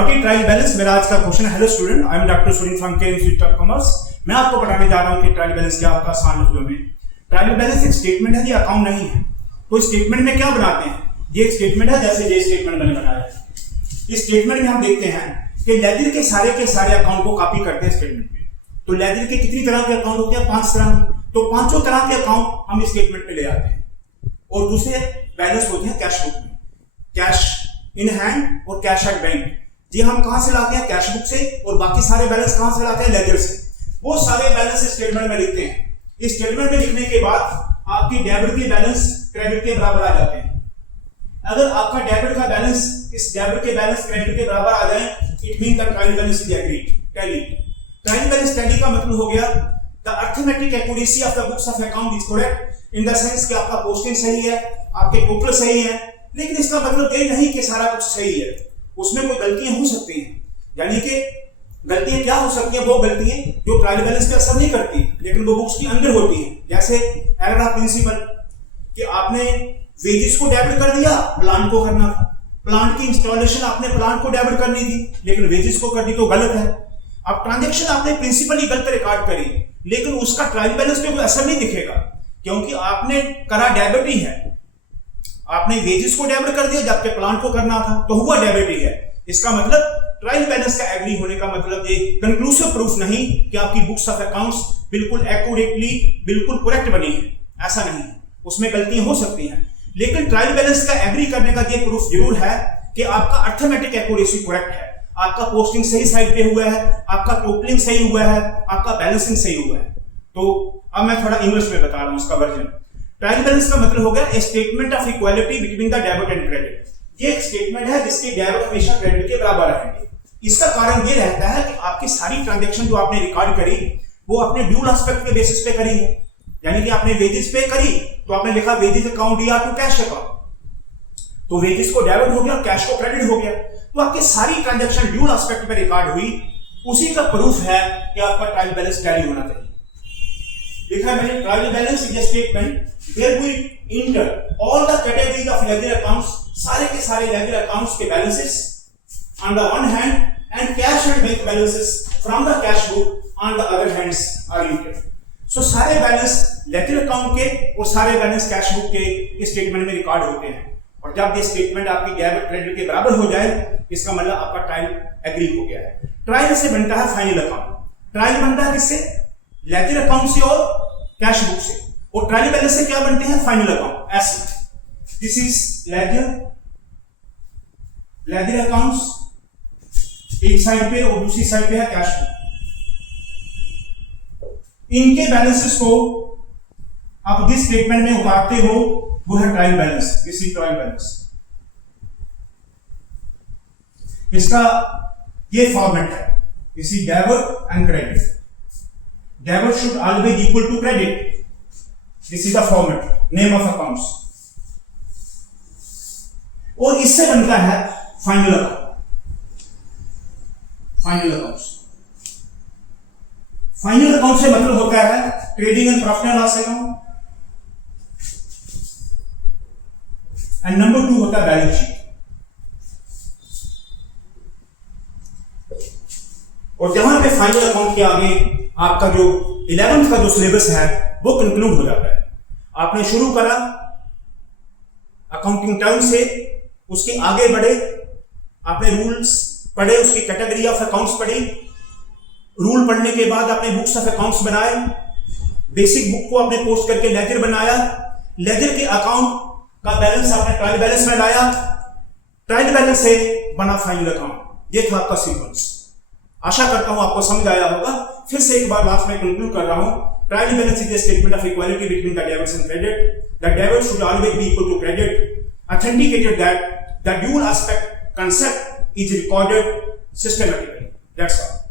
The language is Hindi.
व्हाट इज ट्रायल बैलेंस, मेरा आज का क्वेश्चन है। Hello student, I am doctor Sunil from care institute of commerce. मैं आपको बताने जा रहा हूं कि ट्रायल बैलेंस क्या होता है आसान लफ्जों में। ट्रायल बैलेंस एक स्टेटमेंट है, ये अकाउंट नहीं है। तो स्टेटमेंट में क्या बनाते हैं, ये एक स्टेटमेंट है, जैसे ये स्टेटमेंट मैंने बनाया है। इस स्टेटमेंट में हम देखते हैं कि लेजर के सारे अकाउंट को कॉपी करते हैं स्टेटमेंट में। तो लेजर के कितनी तरह के अकाउंट होते हैं, 5 तरह के। तो पांचों तरह के अकाउंट हम इस स्टेटमेंट में ले आते हैं। और दूसरे बैलेंस होते हैं कैश बुक में, कैश इन हैंड और कैश एट बैंक। ये हम कहां से लाते हैं, कैश बुक से। और बाकी सारे बैलेंस कहां से लाते हैं, लेजर से। वो सारे बैलेंस स्टेटमेंट में लिखते हैं। इस स्टेटमेंट में लिखने के बाद आपकी डेबिट के बैलेंस क्रेडिट के बराबर आ जाते हैं। अगर आपका डेबिट का बैलेंस इस डेबिट के बैलेंस क्रेडिट के बराबर आ जाए, it mean the trial balance is agreed, tally. Trial balance tally का मतलब हो गया the arithmetic accuracy of the books of account is correct in the sense कि आपका पोस्टिंग सही है, आपके टोटल सही है। लेकिन इसका मतलब ये नहीं कि सारा कुछ सही है, उसमें कोई गलतियां हो सकती हैं। यानी कि गलतियां क्या हो सकती हैं, वो गलतियां जो ट्रायल बैलेंस पे असर नहीं करती, लेकिन वो बुक्स के अंदर होती हैं। जैसे एरर ऑफ प्रिंसिपल, कि आपने वेजेस को डेबिट कर दिया, प्लांट को करना था। प्लांट की इंस्टॉलेशन आपने प्लांट को डेबिट करनी थी, लेकिन वेजेस को कर दी, तो गलत है। अब ट्रांजैक्शन आपने प्रिंसिपली गलत रिकॉर्ड करी, लेकिन उसका ट्रायल बैलेंस पे कोई असर नहीं दिखेगा, क्योंकि आपने करा डेबिट ही है। आपने वेजेस को डेबिट कर दिया जबकि प्लांट को करना था, तो हुआ डेबिट ही है। इसका मतलब ट्रायल बैलेंस का एग्री होने का मतलब ये कंक्लूसिव प्रूफ नहीं कि आपकी बुक्स ऑफ अकाउंट्स बिल्कुल एक्यूरेटली, बिल्कुल करेक्ट बनी है। ऐसा नहीं है, उसमें गलतियां हो सकती हैं। लेकिन ट्रायल बैलेंस का एग्री करने का ये प्रूफ जरूर है कि आपका अर्थमेटिक एक्यूरेसी करेक्ट है, आपका पोस्टिंग सही साइड पे हुआ है, आपका टोटलिंग सही हुआ है, आपका बैलेंसिंग सही हुआ है। तो अब मैं थोड़ा इंग्लिश में बता रहा हूं उसका वर्जन। ट्रायल बैलेंस का मतलब हो गया ए statement of equality between the debit and credit. ये एक स्टेटमेंट है जिसके डेबिट हमेशा क्रेडिट के बराबर रहेंगे। इसका कारण ये रहता है कि आपकी सारी ट्रांजैक्शन जो आपने रिकॉर्ड करी वो आपने ड्यूल एस्पेक्ट के बेसिस पे करी है। यानी कि आपने वेजेस पे करी तो आपने लिखा वेजेस अकाउंट या टू कैश अकाउंट, तो वेजेस को डेबिट हो गया और कैश को क्रेडिट हो गया। तो आपकी सारी ट्रांजैक्शन ड्यूल एस्पेक्ट पे रिकॉर्ड हुई। उसी का प्रूफ है कि आपका ट्रायल बैलेंस टैली होना चाहिए। लिखा है मैंने, trial balance is a statement where we enter all the categories of ledger accounts, सारे के सारे लेजर अकाउंट्स के balances on the one hand and cash and bank balances from the cash book on the other hands are entered. So सारे बैलेंस लेजर अकाउंट के और सारे बैलेंस कैश बुक के स्टेटमेंट में रिकॉर्ड होते हैं। और जब ये स्टेटमेंट आपकी डेबिट क्रेडिट के बराबर हो जाए, इसका मतलब आपका ट्रायल एग्री हो गया है। ट्रायल से बनता है फाइनल अकाउंट। ट्रायल बनता है किससे, लेजर अकाउंट से और कैश बुक से। और ट्रायल बैलेंस से क्या बनते हैं, फाइनल अकाउंट। ऐसे दिस इज लेजर अकाउंट्स एक साइड पे और दूसरी साइड पे है कैश बुक। इनके बैलेंसेस को आप जिस स्टेटमेंट में उतारते हो वो है trial balance. This is trial balance. इसका ये फॉर्मेट है, this is debit and credit. Debit should always equal to credit. This is the format, name of accounts. और इससे बनता है final account. Final accounts, final account से मतलब होता है trading and profit and loss account. And number 2 होता है बैलेंस शीट। और जहां पे फाइनल अकाउंट के आगे आपका जो 11th का जो सिलेबस है वो कंक्लूड हो जाता है। आपने शुरू करा अकाउंटिंग टर्म से, उसके आगे बढ़े, आपने रूल्स पढ़े, उसकी कैटेगरी ऑफ अकाउंट्स पढ़ी। रूल पढ़ने के बाद आपने बुक्स ऑफ अकाउंट्स बनाए। बेसिक बुक को आपने पोस्ट करके लेजर बनाया। लेजर के अकाउंट का बैलेंस आपने ट्रायल बैलेंस में लाया। ट्रायल बैलेंस से बना फाइनल अकाउंट। ये था आपका सीक्वेंस। आशा करता हूं आपको समझ आया होगा। फिर से एक बार लास्ट में कंक्लूड कर रहा हूं। Trial balance is a statement of equality between the debits and credit. The debit should always be equal to credit, authenticated that the dual aspect concept is recorded systematically. That's all.